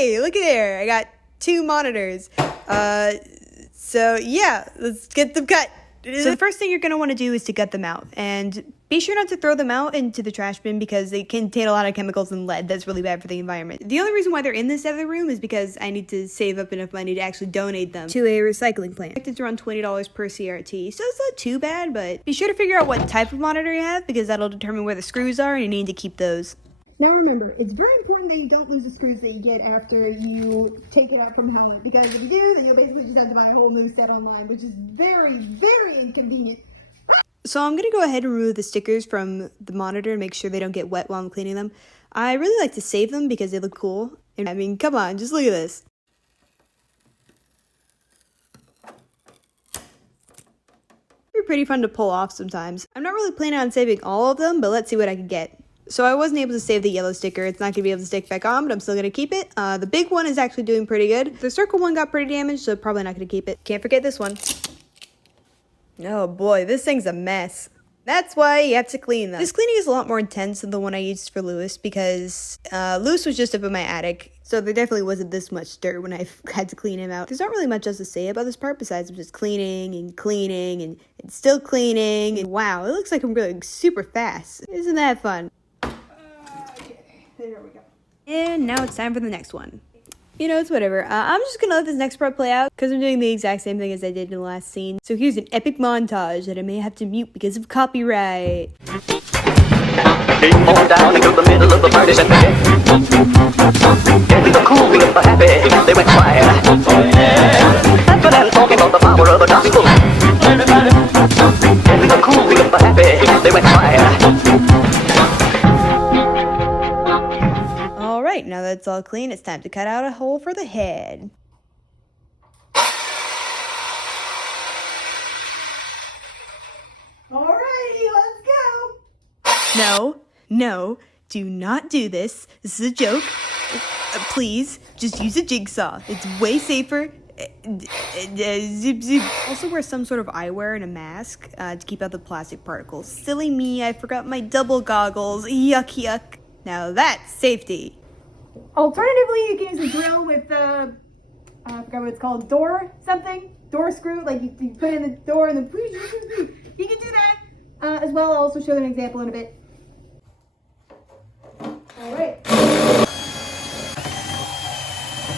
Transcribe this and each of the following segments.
Hey, look at there. I got 2 monitors. So yeah, let's get them cut. So the first thing you're going to want to do is to gut them out, and be sure not to throw them out into the trash bin because they contain a lot of chemicals and lead that's really bad for the environment. The only reason why they're in this other room is because I need to save up enough money to actually donate them to a recycling plant. It's around $20 per CRT, so it's not too bad, but be sure to figure out what type of monitor you have because that'll determine where the screws are and you need to keep those. Now remember, it's very important that you don't lose the screws that you get after you take it out from the helmet, because if you do, then you'll basically just have to buy a whole new set online, which is very, very inconvenient. So I'm going to go ahead and remove the stickers from the monitor and make sure they don't get wet while I'm cleaning them. I really like to save them because they look cool. I mean, come on, just look at this. They're pretty fun to pull off sometimes. I'm not really planning on saving all of them, but let's see what I can get. So I wasn't able to save the yellow sticker. It's not going to be able to stick back on, but I'm still going to keep it. The big one is actually doing pretty good. The circle one got pretty damaged, so probably not going to keep it. Can't forget this one. Oh boy, this thing's a mess. That's why you have to clean them. This cleaning is a lot more intense than the one I used for Lewis because Lewis was just up in my attic, so there definitely wasn't this much dirt when I had to clean him out. There's not really much else to say about this part besides just cleaning and still cleaning. And wow, it looks like I'm going super fast. Isn't that fun? There we go. And now it's time for the next one. You know, it's whatever. I'm just gonna let this next part play out because I'm doing the exact same thing as I did in the last scene. So here's an epic montage that I may have to mute because of copyright. Came on down into the middle of the party center. In the cool of the happy, they went quiet. Laughing and talking about the power of the gospel. In the cool of the happy, they went quiet. Alright, now that it's all clean, it's time to cut out a hole for the head. Alrighty, let's go. No, do not do this. This is a joke. Please, just use a jigsaw. It's way safer. Zip, zip. Also wear some sort of eyewear and a mask to keep out the plastic particles. Silly me, I forgot my double goggles. Yuck, yuck. Now that's safety. Alternatively, you can use a drill with the, I forgot what it's called, door screw, like you put in the door and then you can do that as well. I'll also show you an example in a bit. Alright.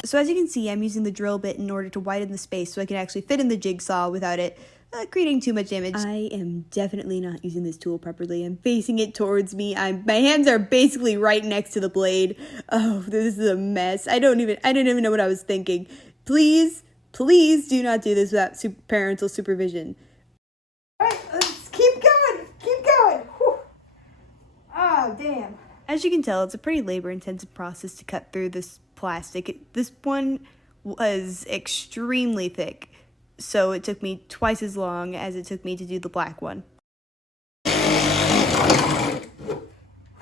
So as you can see, I'm using the drill bit in order to widen the space so I can actually fit in the jigsaw without it creating too much damage. I am definitely not using this tool properly. I'm facing it towards me. My hands are basically right next to the blade. Oh, this is a mess. I didn't even know what I was thinking. Please do not do this without parental supervision. All right, let's keep going. Whew. Oh, damn. As you can tell, it's a pretty labor-intensive process to cut through this plastic. This one was extremely thick. So it took me twice as long as it took me to do the black one.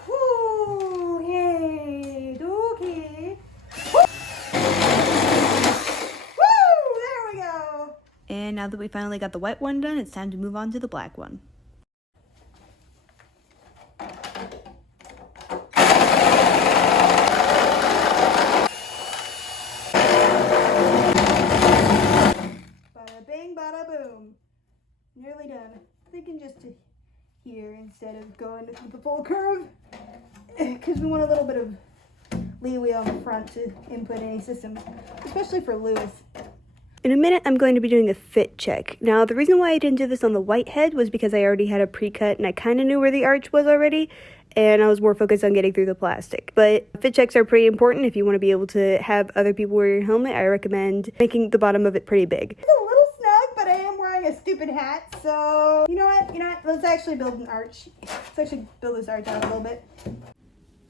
Whew, yay, okay. Woo, there we go. And now that we finally got the wet one done, it's time to move on to the black one. Bada boom. Nearly done. Thinking just to here instead of going with the full curve, because we want a little bit of leeway on the front to input any system, especially for Lewis. In a minute, I'm going to be doing a fit check. Now, the reason why I didn't do this on the white head was because I already had a pre-cut and I kind of knew where the arch was already, and I was more focused on getting through the plastic. But fit checks are pretty important if you want to be able to have other people wear your helmet. I recommend making the bottom of it pretty big. It's a little snug, but I am wearing a stupid hat, so you know what? Let's actually build an arch. Let's actually build this arch out a little bit.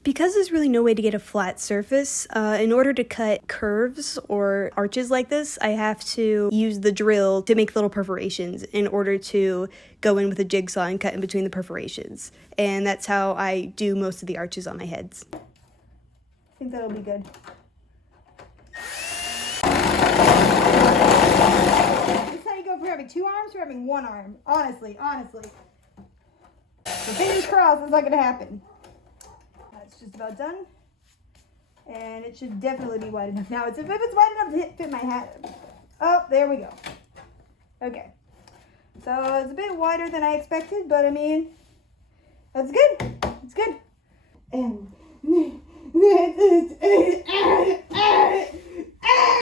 Because there's really no way to get a flat surface, in order to cut curves or arches like this, I have to use the drill to make little perforations in order to go in with a jigsaw and cut in between the perforations. And that's how I do most of the arches on my heads. I think that'll be good. This is how you go from having 2 arms to having 1 arm. Honestly. So fingers crossed, it's not gonna happen. That's just about done. And it should definitely be wide enough. Now, if it's wide enough to fit my hat. Oh, there we go. Okay. So it's a bit wider than I expected, but I mean, that's good. It's good. And